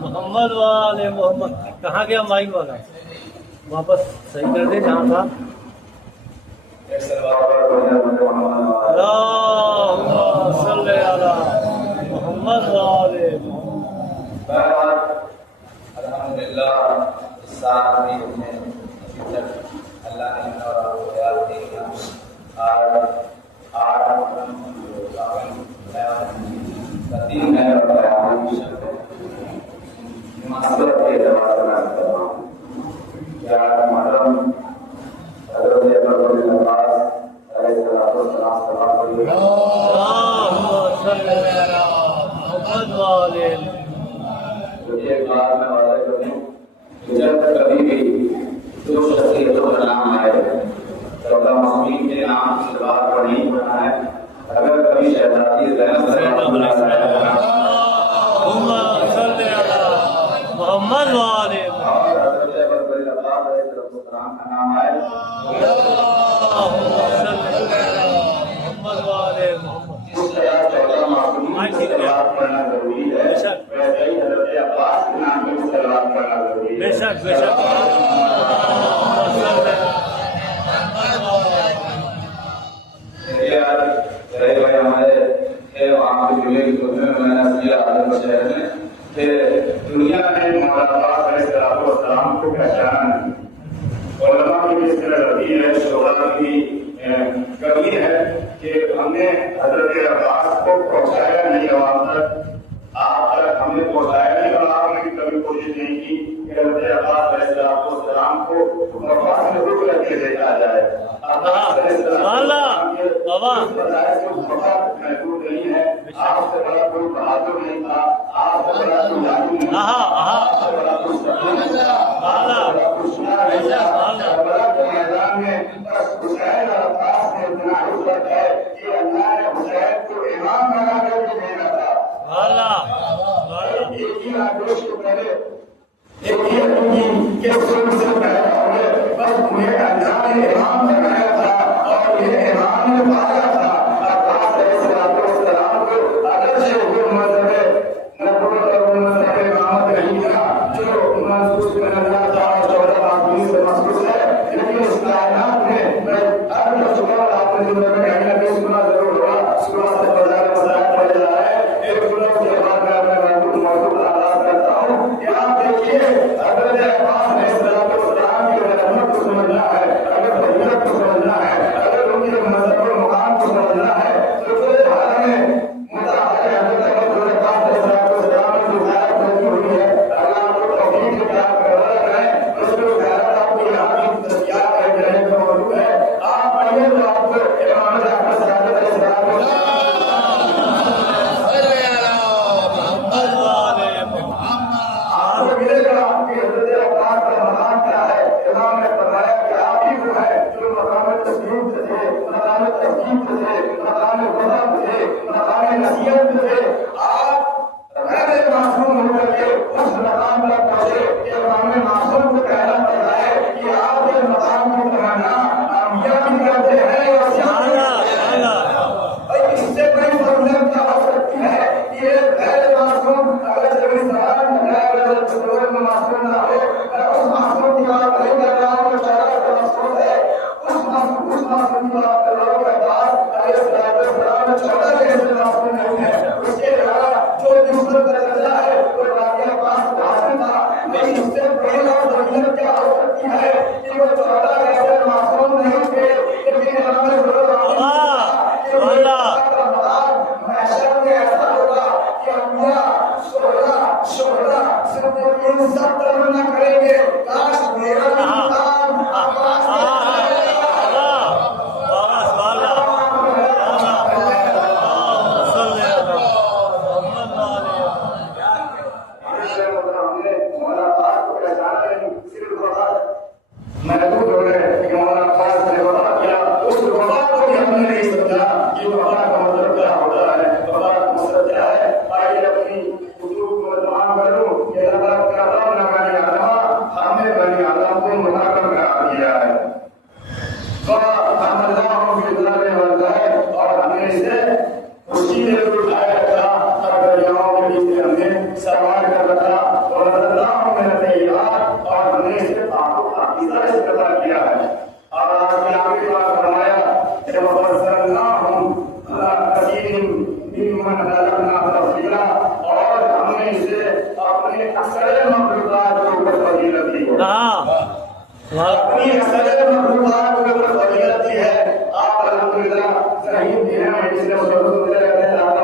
محمد والے محمد. کہاں گیا مائک والا؟ واپس صحیح کر دے جہاں تھا. اللہم صلی علی محمد والے محمد. الحمدللہ ساتھ بھی ہمیں ابھی تک اللہ نے ہمارا خیال کیا. تین ہے اور مسئلہ کے جواب کیا محرم حضرت ابو العباس علیہ السلام اللہم صلی علی محمد والے. ایک بات میں واضح کروں کہ جب کبھی بھی جو شخصیتوں کا نام آئے تو معصومین کے نام سے بات پر نہیں ہونا ہے. اگر کبھی شہزادی زینب محمد والے اور حضرت ابو العباس علیہ السلام کا نام آئے محمد والے محمد. اس طرح 14 معصومین کی بات کرنا ضروری ہے. ویسے ہی حضرت عباس کے نام پہ سلوات کرنا ضروری ہے. بے شک بے شک. دنیا نے مولا عباس علیہ السلام کو پہچانا نہیں. علماء کی اس طرح روی ہے, شہرا کی کمی ہے کہ ہم نے حضرت عباس کو پہنچایا نہیں عوام تک. آپ تک ہم نے پہنچایا نہیں اور آپ نے کبھی کوشش نہیں کی کہ حضرت عباس علیہ السلام کو مفاد میں روک کر کے دیکھا جائے. عباس علیہ السلام کے محدود نہیں ہے. آپ سے بڑا کوئی بہادر نہیں تھا. آپ سے بڑا کوئی جادو نہیں تھا. آپ سے بڑا کوئی سفر نہیں تھا. آپ سے بڑا کوئی سنا نہیں تھا. کربلا کے میدان میں بس حسین اور عباس میں اتنا حسن ہے کہ اللہ نے حسین کو امام بنا کر کے بھیجا تھا. ایک ہی آگوش کو پہلے ایک ہی کے سن سے پیدا ہوئے, بس انہیں اللہ نے امام بنایا تھا اور یہ امام نے پایا تھا. عباس علیہ السلام کو اگرچہ وہ مذہب نبوت اور مذہب امامت نہیں تھا جو محسوس میں اللہ تعالیٰ 14 معصومین سے محسوس ہے, لیکن اس کائنات میں ہر صبح آپ نے زندگی میں کہیں نہ کہیں سنا ضرور ہوگا. صبح سے بازار بازار پڑ جا رہا ہے. ایک گلوں کے بعد میں اپنے موضوع آغاز کرتا ہوں. یہاں دیکھیے حضرت عباس علیہ السلام کی رحمت کو سمجھنا ہے, اگر فضیلت کو سمجھنا ہے, اگر ان کے مذہب و مقام کو سمجھنا ہے تو پورے عالم میں متحد حضرت ابو العباس علیہ السلام کی جو غیرت بنی ہوئی ہے, اللہ آپ کو توفیق کے پیار کروا رہے ہیں. اس میں غیرت آپ کو یہاں کی دستیاب ہے, جہاں پر موجود ہے. آپ پڑھیے تو آپ کو امام جعفر صادق علیہ السلام کو ملے گا کہ حضرت عباس کا مقام کیا ہے. امام نے فرمایا کہ آپ ہی وہ ہے جو مقام تسلیم سے تھے, مقام تسلیم سے تھے, مقام غضب تھے, مقام نصیحت تھے. آپ غیر معصوم ہو کر کے اس مقام پر پہنچے کہ امام معصوم کو کہنا پڑتا ہے کہ آپ اس مقام کو تمنا انبیاء بھی کرتے ہیں اور اس سے بڑی فضیلت کیا ہو سکتی ہے کہ یہ غیر معصوم اگر جبھی سوال معصوم نہ ہو. اس معصوم کی بات نہیں کر رہا ہوں, چارہ کا مقصود ہے اس معصوم کی بات کر رہا ہوں. عباس علیہ السلام چھوٹا جیسے معصوم نہیں ہے. اس کے علاوہ جو دوسرے کا درجہ ہے وہ راجہ عباس حاصل تھا, لیکن اس سے بڑی اور فضیلت کیا ہو سکتی ہے کہ وہ چھوٹا جیسے معصوم نہیں تھے, لیکن انہوں نے محشر میں ایسا ہوگا کہ انبیاء شہداء صدیقین سب تمنا کریں گے کاش میرا بھی مقام عباس محدود ہو گئے کہ مولانا عباس نے وفا کیا. اس وفا کو بھی ہم نے نہیں سمجھا کہ وفا کا مطلب کیا ہوتا ہے, وفا کا مطلب کیا ہے. آئیے اپنی حضور کو تمام کروں کہ اللہ کا رب نہ کرے. ہم اکثر مخلوقات کے اوپر فضیلت دی ہے، ہاں اپنی اکثر مخلوقات کے اوپر فضیلت دی ہے۔ آپ الحمدللہ صحیح دین ہے، جس نے مدد کرتے ہیں اللہ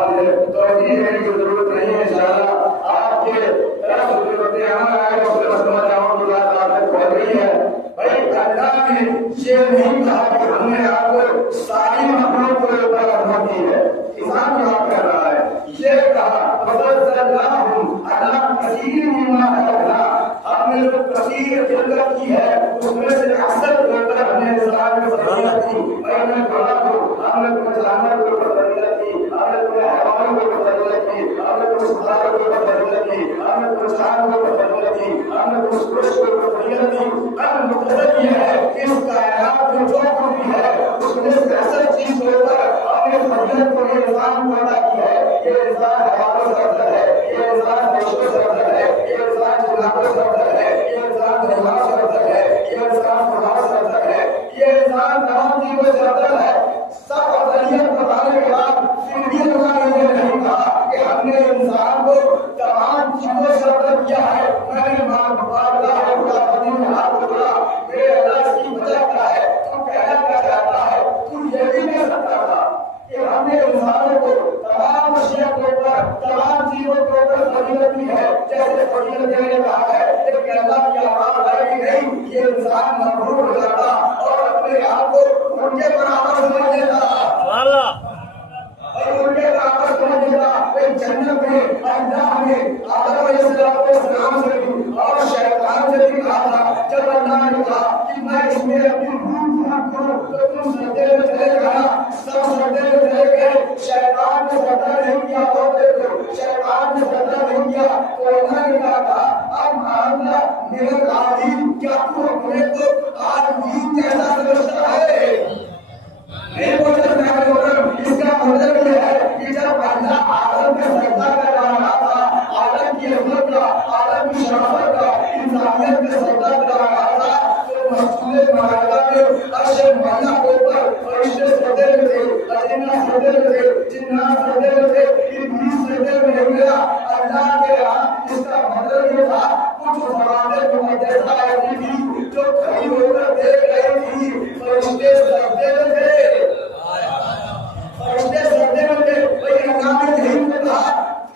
توجیہ دینے کی ضرورت نہیں ہے، انشاءاللہ آپ کے طرف ضرورت عمل آئے اس سے مسلمان جاؤں کی بات آپ تک پہنچ رہی ہے۔ بھائی اللہ نے یہ نہیں کہا کہ ہم نے آپ کو ساری مخلوق کے اوپر رحمت دی ہے، انسان کی بات کر رہا ہے، یہ کہا فضلناہم علی کثیر مما خلقنا، ہم نے جو کثیر خلقت کی ہے اس میں سے اکثر کے اوپر ہم نے انسان کو فضیلت دی، ہم نے بڑا کو ہم نے تمہیں جانور کے اوپر فضیلت دی، ہم نے تمہیں حیوانوں کے اوپر فضیلت دی، ہم نے تمہیں ستاروں کے اوپر فضیلت دی، ہم نے تمہیں چاند کے اوپر فضیلت دی، ہم نے تمہیں سورج کے اوپر فضیلت دی۔ اب مقصد یہ ہے کہ اس کائنات میں جو کچھ بھی ہے اس میں سے اصل چیز کے اوپر ہم نے فضیلت کو یہ انسان کو عطا کی ہے۔ یہ انسان حیوانوں سے افضل ہے، یہ انسان فرشتوں سے افضل ہے، یہ انسان جناتوں سے افضل ہے، یہ انسان حیوانات سے افضل ہے، یہ انسان پہاڑ سے افضل ہے، یہ انسان تمام چیزوں سے افضل ہے۔ سب افضلیت بتانے کے بعد پھر بھی اللہ نے یہ نہیں کہا کہ ہم نے انسان کو تمام چیزوں سے افضل کیا ہے۔ میں نے اللہ ہے بڑا قدیم ہاتھ بڑا میرے اللہ اس کی وجہ کیا ہے؟ تو کہنا کیا چاہتا ہے؟ تو یہ بھی کہہ سکتا تھا کہ ہم نے انسانوں کو تمام اشیاء کے اوپر تمام چیزوں کے اوپر فضیلت دی ہے، جیسے فضیلت نے کہا ہے کہ اللہ کی آواز آئے گی نہیں، یہ انسان مغرور ہو جاتا اور اپنے آپ کو ان کے برابر سمجھ لیتا اور ان کے برابر سمجھ لیتا۔ ایک جنت میں اللہ نے آدم علیہ السلام سے بھی اور شیطان سے بھی کہا تھا، جب اللہ نے کہا کہ میں اس میں اپنی روح پھونک کروں تو تم سجدے میں چلے جانا، سب سجدے میں چلے گئے، شیطان نے سجدہ نہیں کیا تو دیکھو شیطان نے سجدہ نہیں کیا تو اللہ نے کہا تھا اب اللہ میرے عظیم کیا تو اپنے کو عظیم کیسا سمجھتا ہے؟ نہیں بولتا میں بول رہا ہوں، اس کا مطلب یہ ہے کہ جب اللہ آدم کا سجدہ کر رہا تھا، آدم کی عظمت کا، آدم کی شرافت کا، انسانیت کا سجدہ کر رہا تھا، تو مسجد ملائکہ میں عرش معلیٰ کے اوپر فرشتے سجدے میں تھے، اجنہ سجدے میں تھے، جنات سجدے میں تھے، ابلیس سجدے میں نہیں گیا۔ اللہ کے یہاں اس کا مطلب یہ تھا کچھ فرماتے کو جیسا ایسی تھی جو کھڑی ہو کر دیکھ رہی تھی، فرشتے سجدے میں تھے، فرشتے سجدے میں تھے۔ بھائی اللہ نے یہی کہا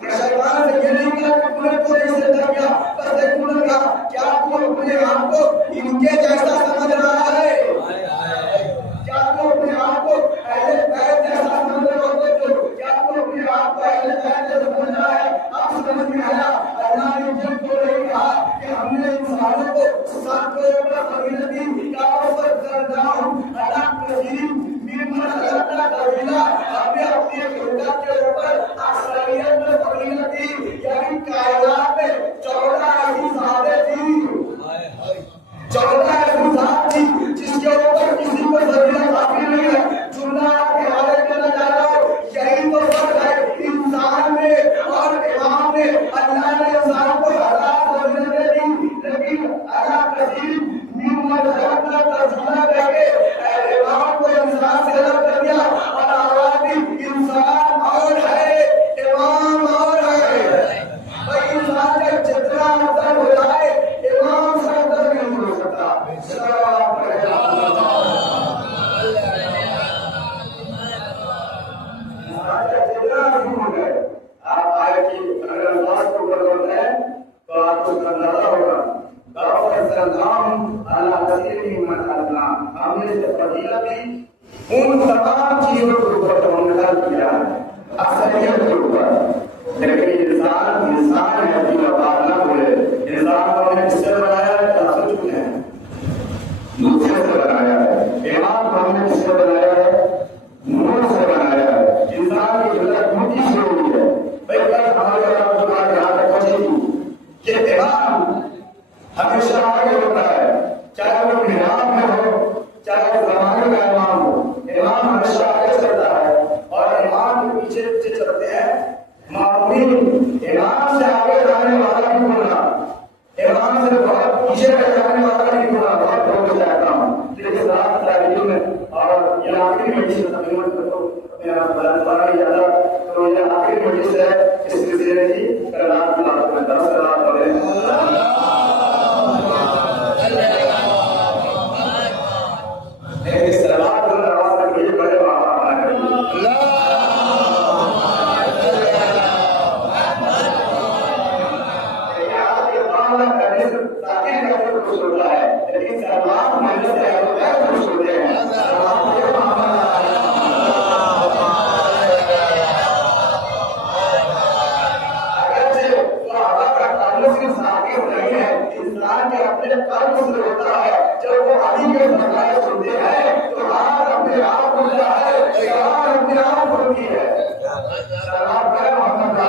کہ شیطان سے یہ نہیں کہا کہ تم نے تو نہیں سجدہ کیا، بس ایک تم نے کہا کیا تم اپنے آپ کو ان کے جیسا سمجھ رہا ہے؟ کیا تم اپنے آپ کو اہل بیت جیسا سمجھ رہے ہو؟ کیا تم اپنے آپ کو اہل بیت جیسا سمجھ رہا ہے؟ اب سمجھ میں آیا اللہ نے جب تو نہیں کہا کہ ہم نے انسانوں کو سب کے اوپر فضیلت دی، کیا اوپر فضلناہم علی کثیر مما خلقنا تفضیلا، ہم نے اپنی خلقت کے اوپر اکثریت میں فضیلت دی، یعنی کائنات میں 14 ایسی ذاتیں تھیں، 14 ایسی ذات تھی جس کے اوپر کسی کو فضیلت حاصل نہیں ہے۔ جملہ آپ کے حوالے کرنا چاہ رہا ہوں، یہی تو فرق ہے انسان میں اور امام میں۔ اللہ نے انسان کو 1000 فضیلتیں دی، لیکن اللہ کثیر مما خلقنا تفضیلا کہہ کے امام کو انسان سے الگ کر دیا اور آواز دی انسان اور ہے امام اور ہے۔ بھائی انسان کا جتنا افضل ہو جائے امام سے افضل نہیں ہو سکتا۔ آپ آئے کہ اگر اللہ کو بدلتے ہیں تو آپ کو اندازہ ہوگا ہم نے جو فضیلت دی ان تمام چیزوں کے اوپر تو ہم نے خرچ کیا ہے اکثریت کے اوپر، لیکن انسان ہے کہ بات نہ بولے۔ انسان کو ہم نے کس سے بنایا ہے؟ تاثر چکے ہیں، دوسرے سے بنایا ہے۔ امام کو ہم نے کس سے بنایا ہے؟ نور سے بنایا ہے۔ انسان کی غلط موٹی سے ہوئی ہے۔ بھائی کل ہمارے بات یہاں تک پہنچی تھی کہ امام ہمیشہ آگے ہوتا ہے، چاہے وہ محراب میں ہو چاہے زمانے کا امام ہو، امام ہمیشہ آگے چلتا ہے اور امام کے پیچھے پیچھے چلتے ہیں مامورین۔ امام سے آگے جانے والا نہیں بولنا، امام سے بہت پیچھے رہ جانے والا نہیں بولنا، بہت بہت چاہتا ہوں۔ لیکن رات تعلیم میں اور یہ آخری مجلس تقریباً تو یہ آخری مجلس ہے اس سلسلے کی، کل رات کی بات میں 10 رات ہو رہے ہیں۔ शैतानी के फरमाइश सुनते हैं तो हाथ अपने आप खुलता है, शैतान अपने आप खुलती है। सलाम करें मोहम्मद का।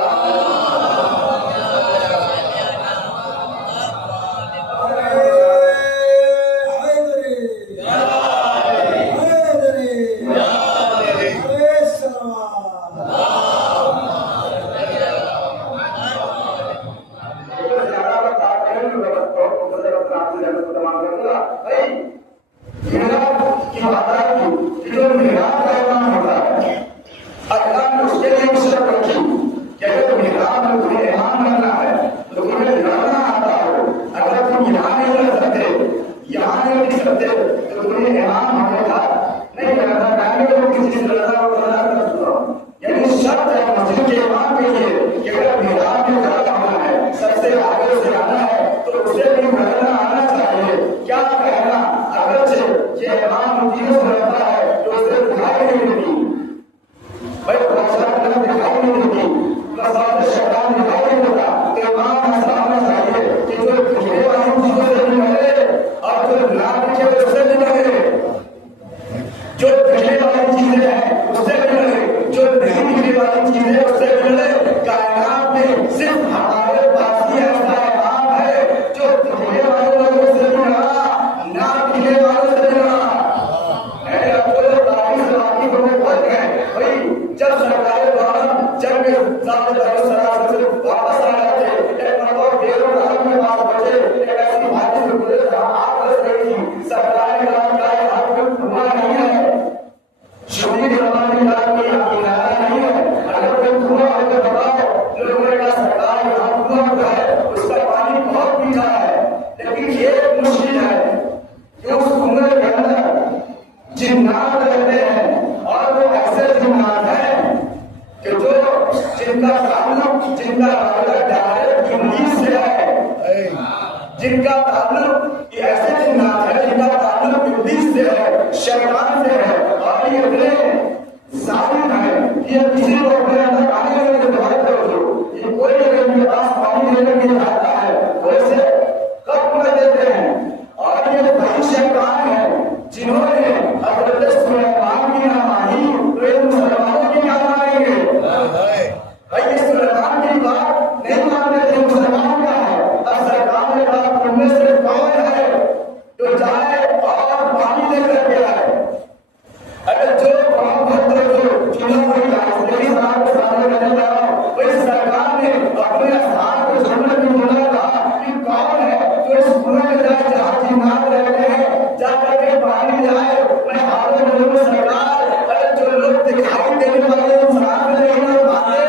जिनका ताल्लुक ये ऐसे जिन्नात है जिनका ताल्लुक इब्लीस से है, शैतान से है, और ये अपने जालिम है। ये किसी को अपने अंदर पानी लेने की दुआ करो जो ये कोई अगर इनके पास पानी लेने के लिए आता है वैसे खत्म कर देते हैं। और ये वही शैतान है जिन्होंने हज़रत सुलेमान की ना मानी तो ये मुसलमानों की क्या मानेंगे? भाई इस सुलेमान की बात नहीं मानते थे, मुसलमान का है। अब सरकार ने कहा तुम में से कौन है जो जाए और पानी लेकर के आए? अगर जो चुना हुई मेरी सरकार के सामने करने जा रहा हूँ, तो इस सरकार ने अपने स्थान को छोड़ने की बोला कहा कि कौन है जो इस कुएं में जाए जहाँ जिन्नात रहते हैं, जाकर के पानी जाए। मैं हाथों में लूँ सरकार, अगर जो लोग दिखाई देने वाले इंसान नहीं हो पाते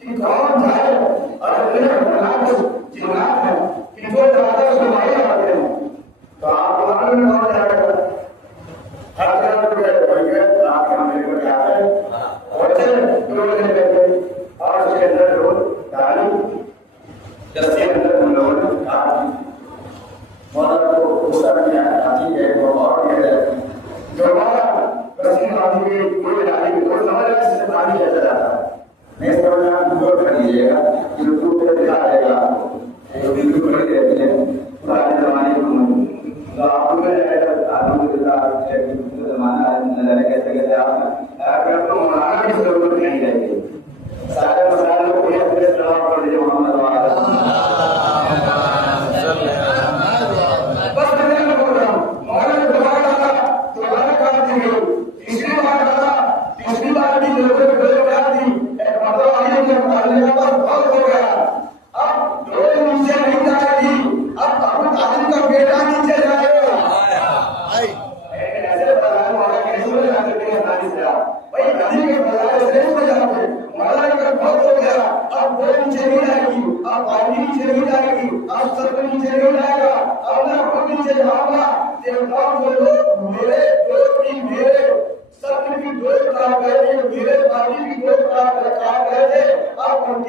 कि कौन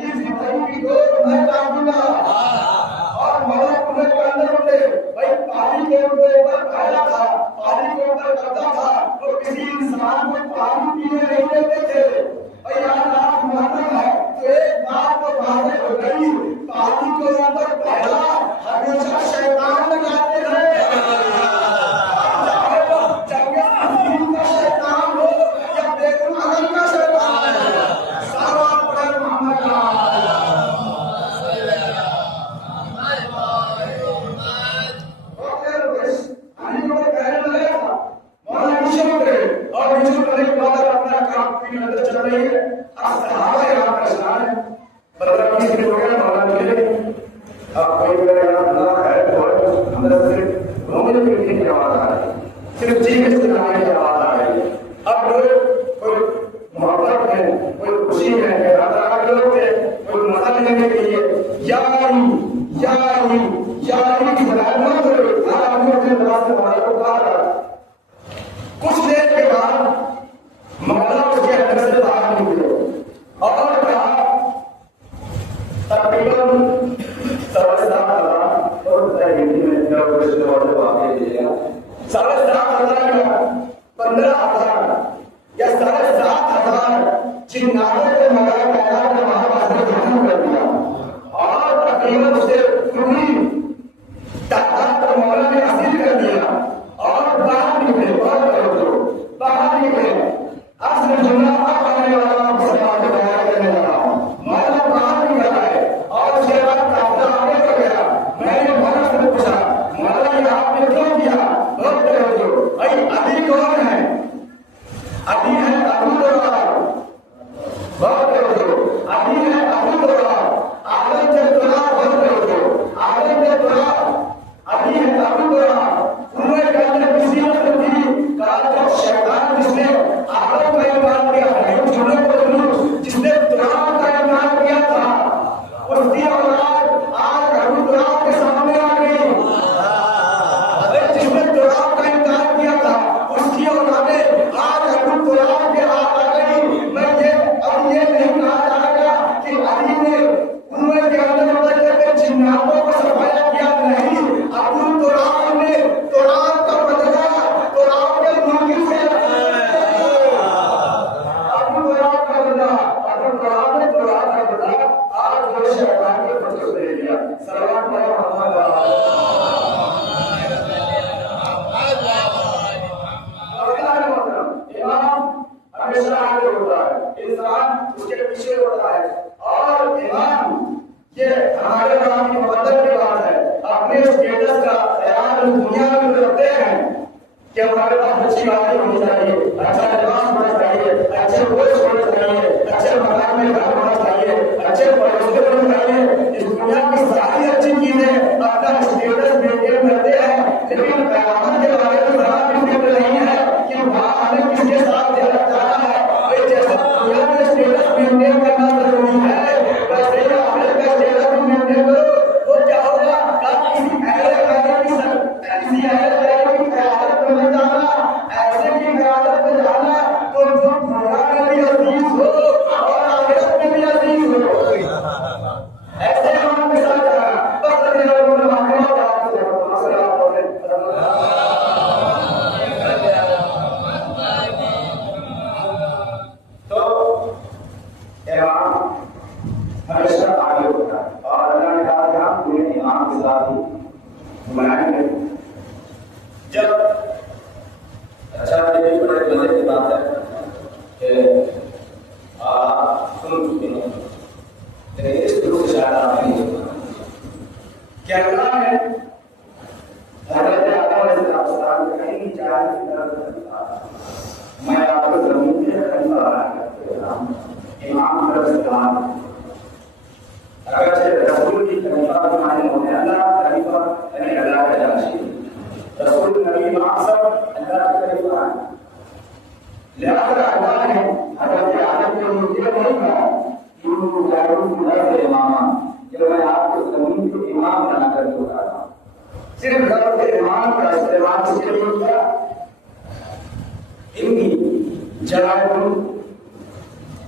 की जिंदगी की डोर मैं काटूंगा और मौला कुएं के अंदर उठे भाई पानी के ऊपर काया था, पानी के ऊपर कब्जा था, तो किसी इंसान को पानी पीने नहीं देते थे भाई। आज रात मालूम है तो एक बात तो वाज़ेह हो गई, पानी के ऊपर पहला हमेशा शैतान लगाते हैं। सिर्फ चीख चिल्लाने की आवाज आ रही है। अब लोग कोई मोहब्बत में, कोई खुशी में, लोग कोई मजा लेने के लिए यारी की सलामत कुछ देर के बाद मौला उसके अंदर से बाहर निकले और कहा तकरीबन 7,500 और हिंदी में 15,000 या 7,500 चिन्नारों को मगर मैदान में वहां पर कर दिया और तकरीबन उसे पूरी ताकत मौला ने हासिल कर दिया और बाहर निकले बाहर निकले। असल जुमला अब आने वाला सवाल को बयान करने लगा। मौला बाहर निकला है और उसके बाद काफला आगे बढ़ गया। मैंने मौला से पूछा, मौला ये आपने क्यों किया? भाई अभी कौन है? अभी है अबू दरदार, अभी है अबू दरदार, आदम के तुराब आदम के तुराब, अभी है अबू दरदार। उन्होंने कहते किसी ने थी कहा शैतान जिसने आदम का इनकार किया था, जिसने तुराब का इनकार किया था, उसकी औलाद आज अबू दरदार के सामने आ गई। जिसने तुराब का इनकार किया था उसकी औलादें आज अबू तुराब के हाथ आ गई। मैं अब ये नहीं कहा जाएगा कि अली ने कुएं के अंदर जिन्नातों को सफाया किया, नहीं, अबू तुराब ने तुराब का बदला तुराब के मुंह से अबू तुराब का बदला अबू तुराब ने तुराब का बदला आज वो शैतान के बदले दे दिया। सलावत हमेशा आगे होता है, इंसान उसके पीछे होता है और इमाम ये हमारे नाम की मदद की बात है। अपने स्टेटस का ख्याल दुनिया में रखते हैं कि हमारे पास अच्छी बातें होनी चाहिए, अच्छा लिबास होना चाहिए, अच्छे पोस्ट होने चाहिए, अच्छे मकान में घर होना चाहिए, अच्छे पड़ोसी होने चाहिए। इस दुनिया की सारी अच्छी चीजें अपना स्टेटस मेंटेन करते हैं, लेकिन क़यामत के बारे में जरा भी फिक्र नहीं है कि वहाँ हमें किसके साथ जाना है। जैसे दुनिया में स्टेटस मेंटेन करना जरूरी है, वैसे ही आखिरत का स्टेटस भी मेंटेन करो। तो क्या होगा? किसी क़यादत में मत जाना, ऐसे की क़यादत में जाना तो जो दुनिया में भी अजीज हो और आखिरत में भी अजीज हो, ऐसे लोगों के साथ जाना। बस अभी लोगों ने हमेशा आगे होता है और अल्लाह ने कहा कि हम पूरे इमाम के साथ ही बनाएंगे। जब अच्छा ये बड़े मजे की बात है कि सुन चुके हैं, लेकिन इस रूप से शायद आप नहीं कि अल्लाह ने हज़रत आदम अलैहिस्सलाम को कहीं जाने की तरफ मैं आपको जमीन के खलीफा बनाया इमाम तरफ से कहा। अगर रसूल की खलीफा बनाने होते अल्लाह खलीफा यानी अल्लाह का जाशी, रसूल नबी मासब अल्लाह के खलीफा है। लिहाजा अल्लाह ने हज़रत आदम को ये नहीं कहा कि इमामा, जब मैं आपको जमीन के इमाम बनाकर दूंगा, सिर्फ घर के इमाम का इस्तेमाल इसके लिए किया।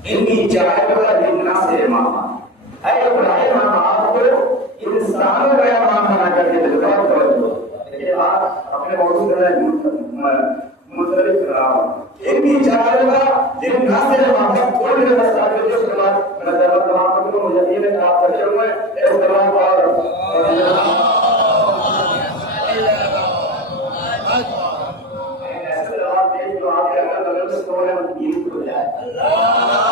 इनकी जायब वाला लिन्ना से इमामा, اے ابراہیم ہم آپ کو انسانوں کا امام بنا کر کے بہت توجہ دیکھیے آپ اپنے موضوع مختلف کر رہا ہوں ان کی جانب جن ناصر محمد تھوڑی دیر بس آگے جو اس کے بعد میں دعوت تمام کروں مجھے یقین ہے کہ آپ کرتے ہوئے اس دعوت اور ایسے دعوت دے جو آپ کے اگر بغل سے سونے میں گیت ہو جائے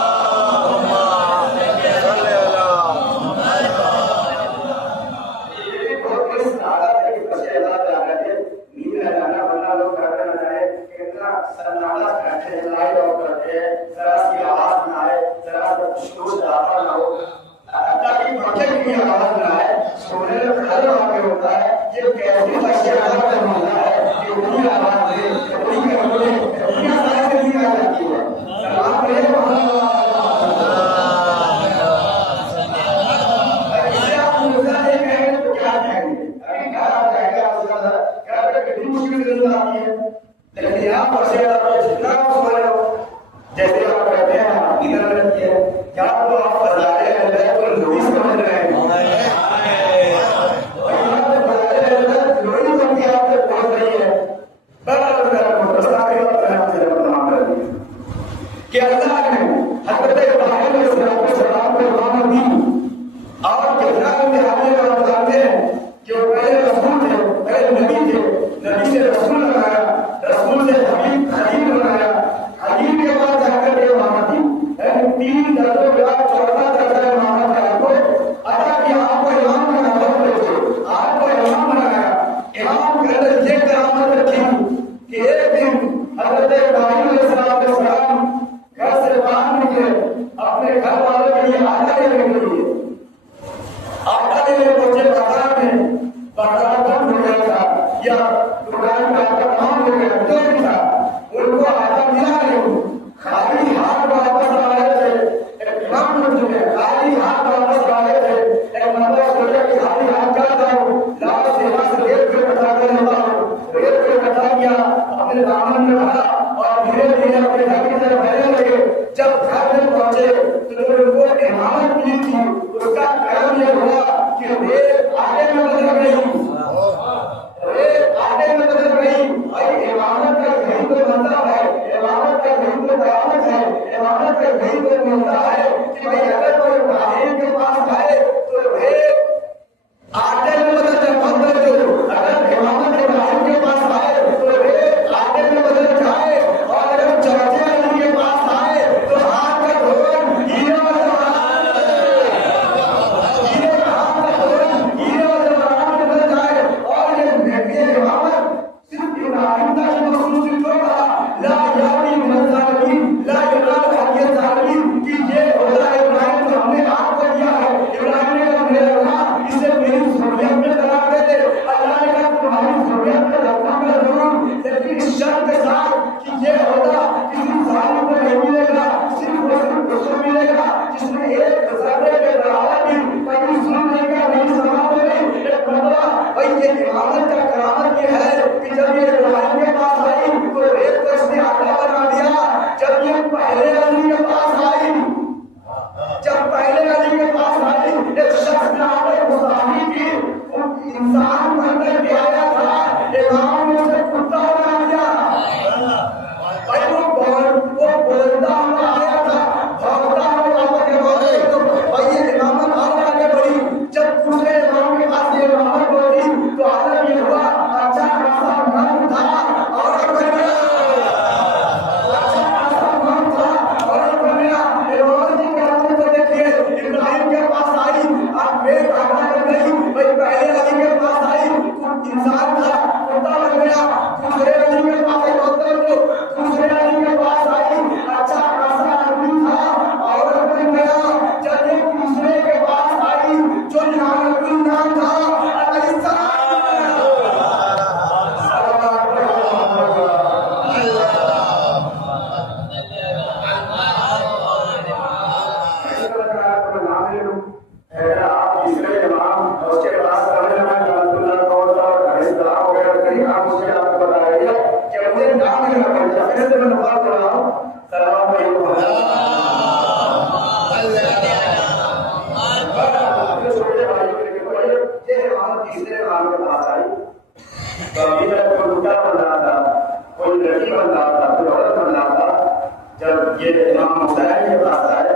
جب یہ امام حسین کے پاس آئے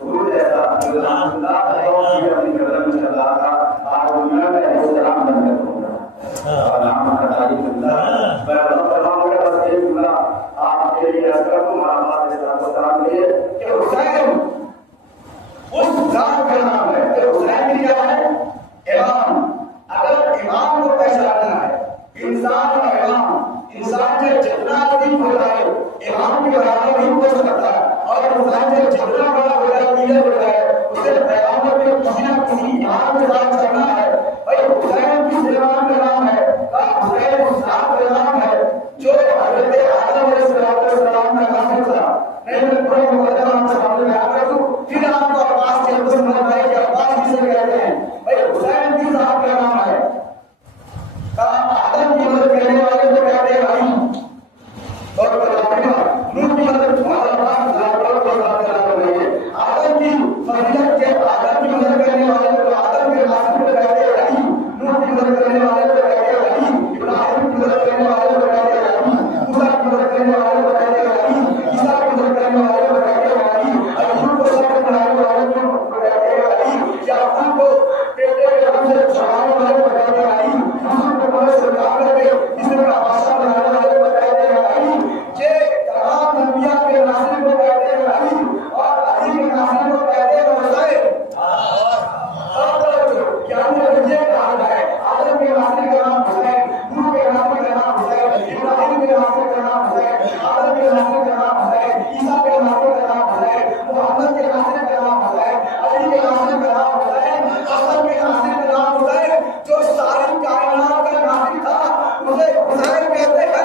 حضور ایسا اپنی قدر میں چل رہا تھا آپ دنیا میں السلام بن کر ہوگا اور نام کا تعریف اللہ میں فرماؤں گا بس ایک جملہ آپ کے لیے عرض کروں محمد علیہ السلام کے لیے کہ حسین اس ذات کا نام ہے کہ حسین بھی کیا ہے امام. اگر امام کو پہچاننا ہے انسان کا انسان سے جتنا عظیم ہو جائے امام کے برابر نہیں ہو سکتا اور انسان سے جتنا بڑا ہو جائے لیڈر ہو جائے اسے قیامت میں کسی نہ کسی امام کے ساتھ چلنا ہے. بھائی حسین کس امام کا نام ہے؟ حسین اس ذات کا نام ہے جو حضرت آدم علیہ السلام کا نام تھا. میں پورے مقدمہ آپ سے سامنے میں آ کر دوں پھر آپ کو عباس کے حسن بنائے کہ عباس کسے کہتے ہیں. بھائی حسین کس ذات کا نام ہے؟ آدم کی مدد کرنے والے کو کہتے ہیں علی اور نور کی مدد آدم کی فضیلت کے آدم کی مدد کرنے والے کو آدم کے ناصر کو کہتے ہیں علی. نور کی مدد کرنے والے کو کہتے ہیں علی. ابراہیم کی مدد کرنے والے کو کہتے ہیں علی. موسیٰ کی مدد کرنے والے کو کہتے ہیں علی. عیسیٰ کی مدد کرنے والے کو کہتے ہیں علی. ایوب کو صبر بنانے والے کو کہتے ہیں علی. یعقوب کو بیٹے کے غم سے چھڑانے والے کو کہتے ہیں علی. یوسف کو مصر سے نکال کر کے مصر کا بادشاہ بنانے والے کو کہتے ہیں علی. یہ تمام انبیاء کے ناصر کو کہتے ہیں علی اور علی کے ناصر کو کہتے ہیں حسین. یعنی یہ کہا جائے آدم کے ناصر کا نام حسین, نوح کے ناصر کا نام حسین, ابراہیم کے ناصر کا نام حسین, آدم کے ناصر کا نام حسین, عیسیٰ کے ناصر کا نام حسین, محمد کے ناصر کا نام حسین, علی کے ناصر کا نام حسین, حسن کے ناصر کا نام حسین. جو ساری کائنات کا ناصر تھا اسے حسین کہتے ہیں.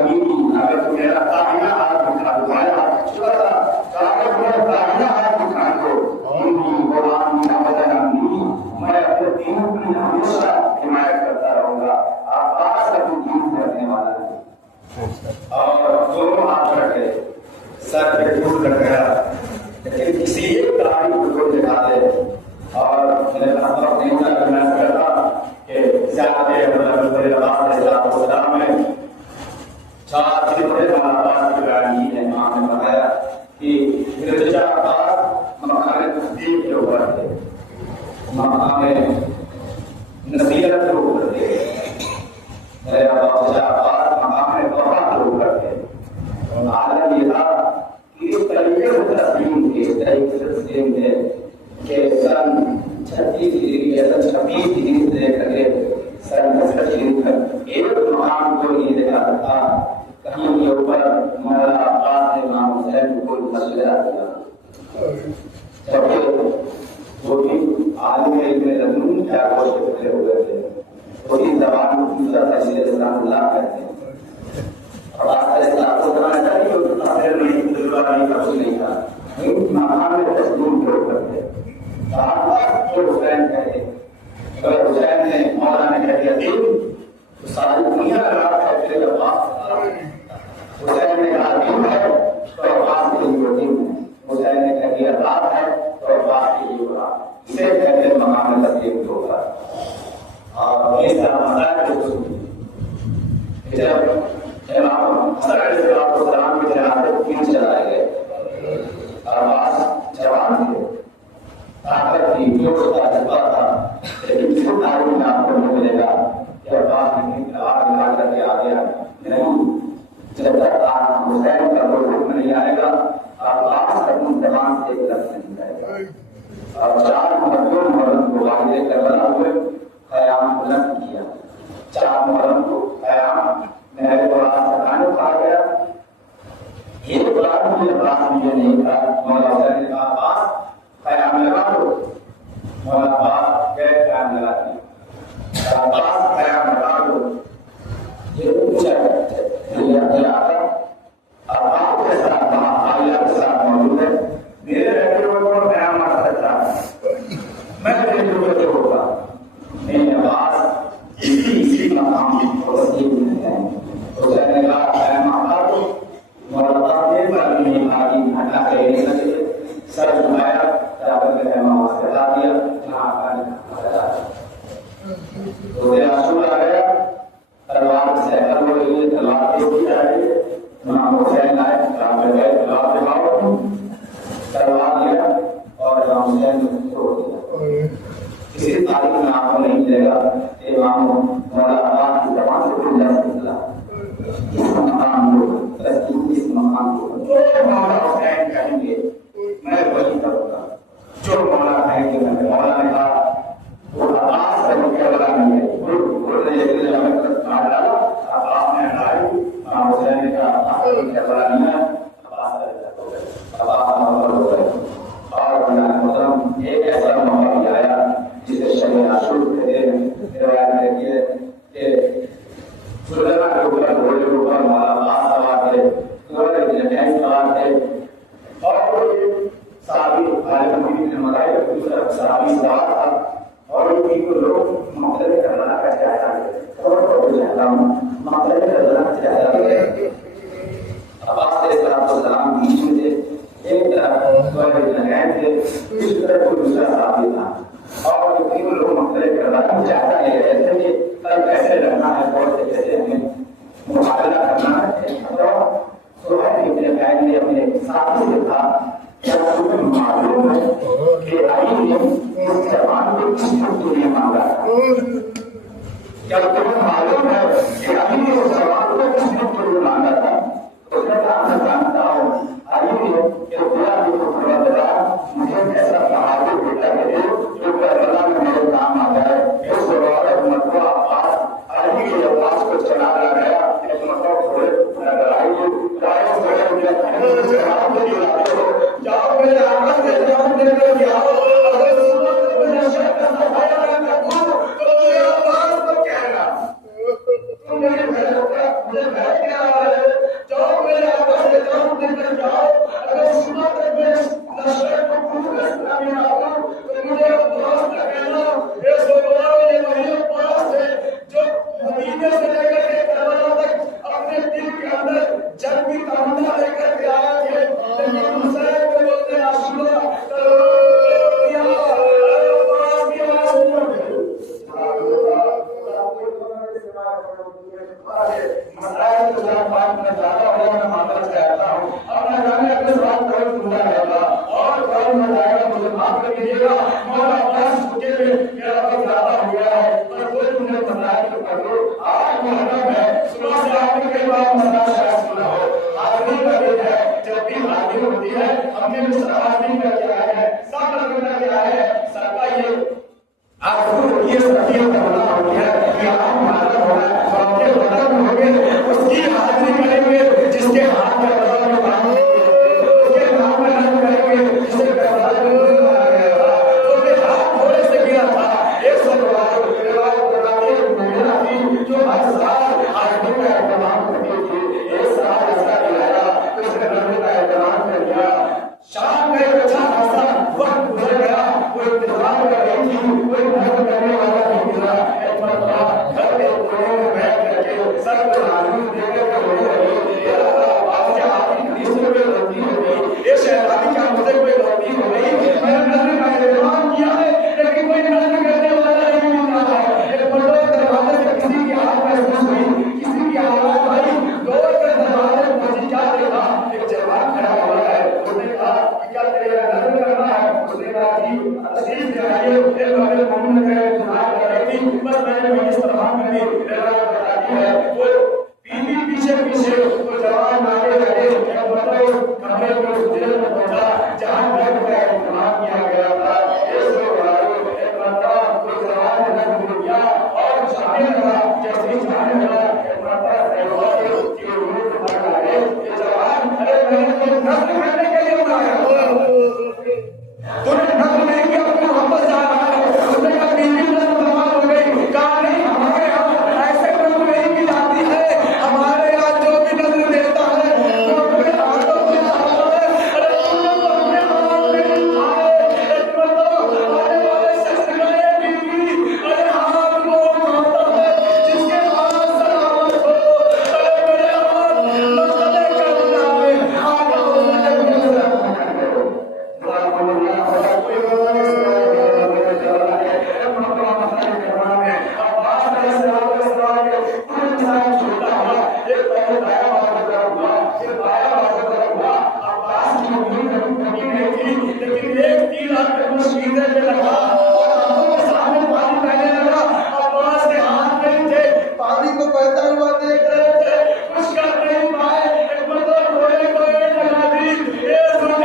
कभी अगर तू मेरा दाहिना हाथ दिखा दो, बाया हाथ छोटा सा अगर मेरा दाहिना हाथ दिखा दो, कुरान की आमदनी मैं अपने दीन की हमेशा हिमायत करता रहूंगा। आकाश का तू दीन करने वाला है। और दोनों हाथ रखे, सर पे धूल लग गया, लेकिन किसी एक तारीख को दिखा दे। और मैंने नहीं करना करता कि ज्यादा में चार बड़े महाराज की गाड़ी ने मां ने बताया कि गिरजा मकान तस्दीक के ऊपर थे, मकान नसीहत के ऊपर थे, मेरे मकान बहुत के ऊपर थे। आलम ये था कि इस तरीके से तस्लीम थे, इस तरीके से तस्लीम थे कि सन 36 डिग्री या सन 26 डिग्री से लेकर सन 66 डिग्री तक एक मकान को नहीं देखा था। कहीं के ऊपर मौला अब्बास ने इमाम हुसैन को कोई मसला दिया, जबकि वो भी आलिम इल्म लदुन क्या कोई खड़े हो गए थे, उनकी जबान को दूसरा था, इसलिए इस्लामुल्लाह कहते हैं। अब्बास इस्लाम को बनाना चाहिए, उतना फिर नहीं बुजुर्ग नहीं का कुछ नहीं था, लेकिन मकान में तस्लीम के ऊपर थे। जो हुसैन कहते, अगर हुसैन ने मौला ने कह दिया दिन तो सारी दुनिया लगा कहते अब्बास, हुसैन ने कहा दिन है तो अब्बास के लिए दिन है, हुसैन ने कह दिया रात है तो अब्बास के लिए रात, इसे कहते मकान तस्लीम के ऊपर। और ये मजाक जब इमाम हसन अलैहिस्सलाम के जनाजे तीन चलाए गए, अब्बास जवान थे, ताकत थी, जोश था, जज्बा था, लेकिन जिस तारीख में आपको मिलेगा कि अब्बास ने आग लगा करके आ गया नहीं, जब तक आप हुसैन का कोई हुक्म नहीं आएगा अब्बास अपनी जबान से एक लफ्ज़ नहीं जाएगा। और 4 मुहर्रम को वाहिद करबला हुए क़याम बुलंद किया, 4 मुहर्रम को क़याम मेरे कुरान सखाने को आ गया। ये कुरान की अब्बास मुझे नहीं था, मौला हुसैन ने कहा अब्बास क़याम लगा दो, मौला अब्बास गए क़याम लगा दिया, अब्बास क़याम लगा दो। ये पूछा अब्बास के साथ आलिया के साथ मौजूद है, मेरे रहते हुए कौन क़याम आ सकता है, मैं रहते हुए होगा नहीं। अब्बास इसी मकाम को तस्लीम नहीं है। हुसैन ने कहा क़याम लगा दो, मौला अब्बास ने पर आगे हटा के नहीं लगे, सर झुकाया, हटा दिया, रोज़े आशूरा आ गया, तलवार से हल हो रही है, तलवार तेज जा रही है, इमाम हुसैन आए, रात गए, तलवार दिखाओ, तलवार लिया और इमाम हुसैन ने छोड़ दिया। किसी तारीख में आपको नहीं मिलेगा इमाम मौला अब्बास की जबान से खुल जा निकला, इस मकाम को, इस मकाम को जो मौला हुसैन कहेंगे मैं वही करूंगा, जो मौला कहेंगे मैं। मौला ने कहा वो अब्बास से मुझे वाला नहीं है, बोलने के लिए हमें मार डाला, अब्बास ने हटाई, इमाम हुसैन ने कहा अब्बास से मुझे वाला नहीं है, अब्बास हो गए। और मतलब एक ऐसा मौका भी आया जिसे शरीय आशूर कहते हैं, रिवायत देखिए कि सुलेमा के ऊपर घोड़े के ऊपर मौला अब्बास सवार थे, घोड़े के जैन सवार थे, और साहबी ने मलाया दूसरा साहबी सवार था, और उन्हीं को लोग मकसद करना का चाहता है और चाहता हूँ मकसद करना चाहता है। अब्बास सलाम बीच में थे, एक तरफ लगाए थे, दूसरी तरफ कोई दूसरा साहबी था, और उन्हीं को लोग मकसद करना चाहता है, ऐसे कि कल कैसे रहना है, बहुत कैसे हमें मुकाबला करना है। तो अपने साथी से था, क्या तुम्हें मालूम है कि अली ने इस जवान को किस के लिए मांगा? क्या तुम्हें मालूम है कि अली ने इस जवान को किस के लिए मांगा था? उसने कहा मैं जानता हूँ, अली ने मुझे ऐसा सहाबी बेटा दे जो करबला में मेरे काम आ जाए। इस दौरान मरतबा अब्बास अली के अब्बास को चला गया, एक मरतबा थोड़े जाओ मेरे आका से जाओ मेरे जाओ, अगर मुझे शर्त सफाया ना करूं तो ये अब्बास को कहना तुम मुझे भेजोगे, मुझे भेज के आ रहे हूँ। अब न जाने अगले सवाल कब पूरा रहेगा और कब न जाएगा, मुझे माफ कर दीजिएगा। मौला अब्बास मुझे मेरा वक्त ज्यादा हो गया है, पर कोई मुझे बताया तो कर दो। आज मुहर्रम है, सुबह से आपने कई बार मसला शायद सुना हो। हाजिरी का दिन है, जब भी हाजिरी होती है हमने हाजिरी करके आए हैं, सब लोग करके आए हैं। सबका ये आपको ये सतियत करना होती है कि आप मुहर्रम हो रहा है तो अपने वतन होंगे, उसकी हाजिरी करेंगे जिसके हाथ में वतन में बांध उसके नाम में नम करेंगे जिसे करबला में नूर मारा गया था, तो मैं हाथ थोड़े से गिरा था। 100 रिवायत बताती है मेरा भी जो हर साल हाजिरी का एहतमाम करती थी, एक साल ऐसा दिलाया तो उसने नबी का एहतमाम कर दिया। शाम का एक अच्छा खासा वक्त गुजर गया, वो इंतजार कर रही थी, कोई मदद करने वाला नहीं मिला। घर के कोने में बैठ करके सर को आदमी देकर के रोने लगी, ये अल्लाह क्या आपकी हदीस में कोई गलती हो गई, ये शैतानी क्या मुझे कोई गलती हो गई, मैंने नजर का एहतमाम किया है लेकिन कोई नजर करने वाला नहीं मिल रहा है। एक बड़े दरवाजे से किसी की हाथ महसूस हुई, किसी की आवाज आई, दौड़ कर दरवाजे में पहुंची, क्या देखा एक जवान खड़ा हुआ है। उसने कहा कि क्या तेरा नजर करना है? उसने कहा जी तशरीफ ले आइए। एक मगर मोमिन ने दुआ कर रही थी, बस मैंने वही इस्तेमाल कर दी। रिवायत बताती है वो बीवी पीछे पीछे वो जवान आगे लगे, जब मतलब कमरे में उस जेल में पहुंचा जहां घर का इंतजाम किया गया था। ऐसे वालों एक मरतबा वो जवान ने नजर दिया और जाने लगा, जैसे ही जाने लगा एक मरतबा सहवाल के रूप में आ गए। ये जवान अरे मैंने नजर करने के लिए बुलाया, तूने नजर नहीं किया, तू वापस जा रहा है। उसने कहा बीवी नजर बर्बाद हो गई। कहा नहीं, हमारे यहाँ ऐसे नजर नहीं की जाती है, हमारे यहाँ जो भी नजर देता है वो अपने हाथों में खाता है। अरे तूने तो अपने हाथ में नहीं खाए, एक मतलब आने वाले शख्स का ये बीवी अरे हाथ वो खाता है जिसके हाथ सलामत हो। अरे मेरे हाथ मसले करना है, आगे उसने लेकिन एक तीर हाथ में सीधे पे लगा और आंखों के सामने पानी बहने लगा। अब्बास के हाथ नहीं थे, पानी को बहता हुआ देख रहे थे, कुछ कर नहीं पाए। एक मतलब कोई कोई लगा दी, ये सुना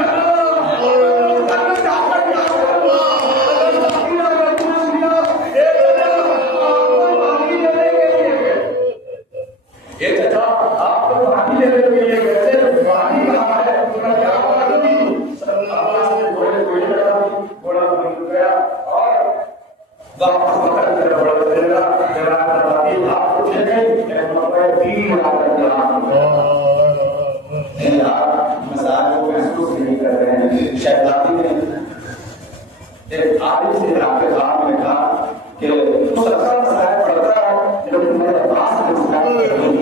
ये चाचा आपको पानी लेने के लिए गए थे, पानी कहाँ है? तुम्हें क्या मालूम? आवाज से घोड़े लगा दी, घोड़ा बंद गया और वापस पकड़ कर बड़ा देगा। जरा बताती आप पूछे गए तीन आप मसाज को महसूस नहीं कर रहे हैं। शैतानी ने एक आदमी से आपके साथ में कहा कि सबका मसाज पड़ता है लेकिन मेरे पास नहीं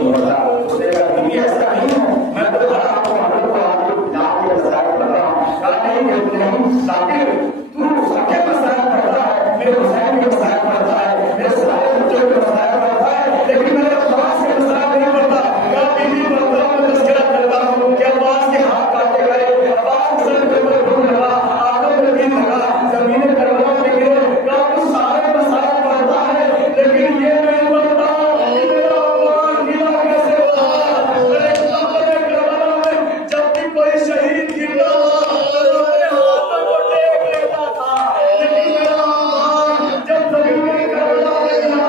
होता। उसने कहा बीवी ऐसा नहीं है, मैं तो आपको मदद को आपको जाके मसाज कर रहा हूँ। कहा नहीं ताकि तू सबके मसाज पड़ता है, मेरे हुसैन के मसाज पड़ता है, मेरे सारे बच्चों के मसाज पड़ता है, लेकिन मेरे पास के मसाज नहीं पड़ता। क्या बीवी मर्दों में तस्करा करता हूँ, क्या पास के हाथ काटे गए, आवाज सर पे खून लगा, आंखों में भी लगा, जमीनें करबला में गिरे, क्या कुछ सारे मसाज पड़ता है लेकिन ये नहीं पड़ता कि मेरा अल्लाह गिरा कैसे हुआ। अरे करबला में जब भी कोई शहीद गिरता था मेरे हाथों को टेक लेता था, लेकिन मेरा अल्लाह जब जमीन में करबला में गिरा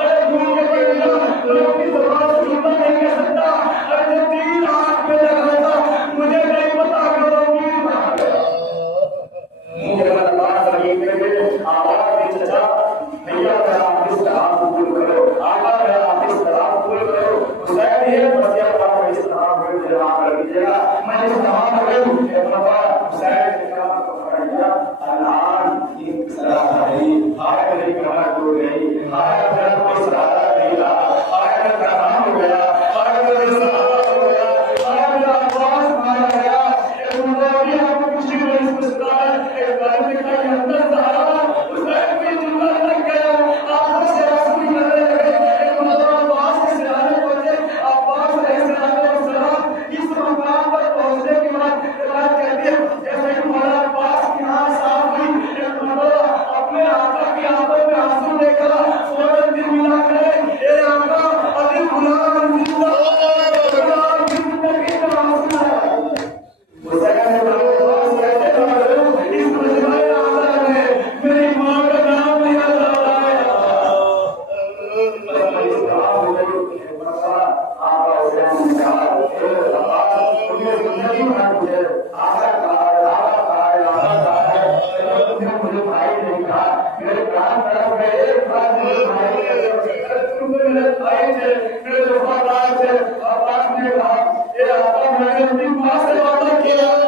अरे घूम के गिरा, मैं अपनी जबान से जुमला नहीं कह सकता। अरे जब तीर हाथ में लगा था मुझे नहीं पता कब तीर मार गया। मुझे बात जमीन में गए, आवाज दी चचा भैया मेरा इस तरह कबूल करो, आका मेरा इस तरह कबूल करो। हुसैन ये वसीयत आप इस तरह कबूल जमा कर दीजिएगा। मैं इस तरह हो गई एक दफा हुसैन ने कहा पकड़ लिया, अल्लाह इस तरह है हाय मेरी कमर टूट गई, हाय मेरा कोई सहारा नहीं रहा, हाय मेरा काम हो गया, हाय मेरा सहारा हो गया, हाय मेरा आवाज मारा गया। एक मुंडा आपको कुछ नहीं पूछता है, एक बार में कहीं अंदर सहारा हुसैन भी जुमला लग गया, आंखों से आंसू निकलने लगे। एक मुंडा अब्बास के सिराने पहुंचे, अब्बास अलैहिस्सलाम इस मकाम पर یہ آپ نے اپنی ماں سے وعدہ کیا ہے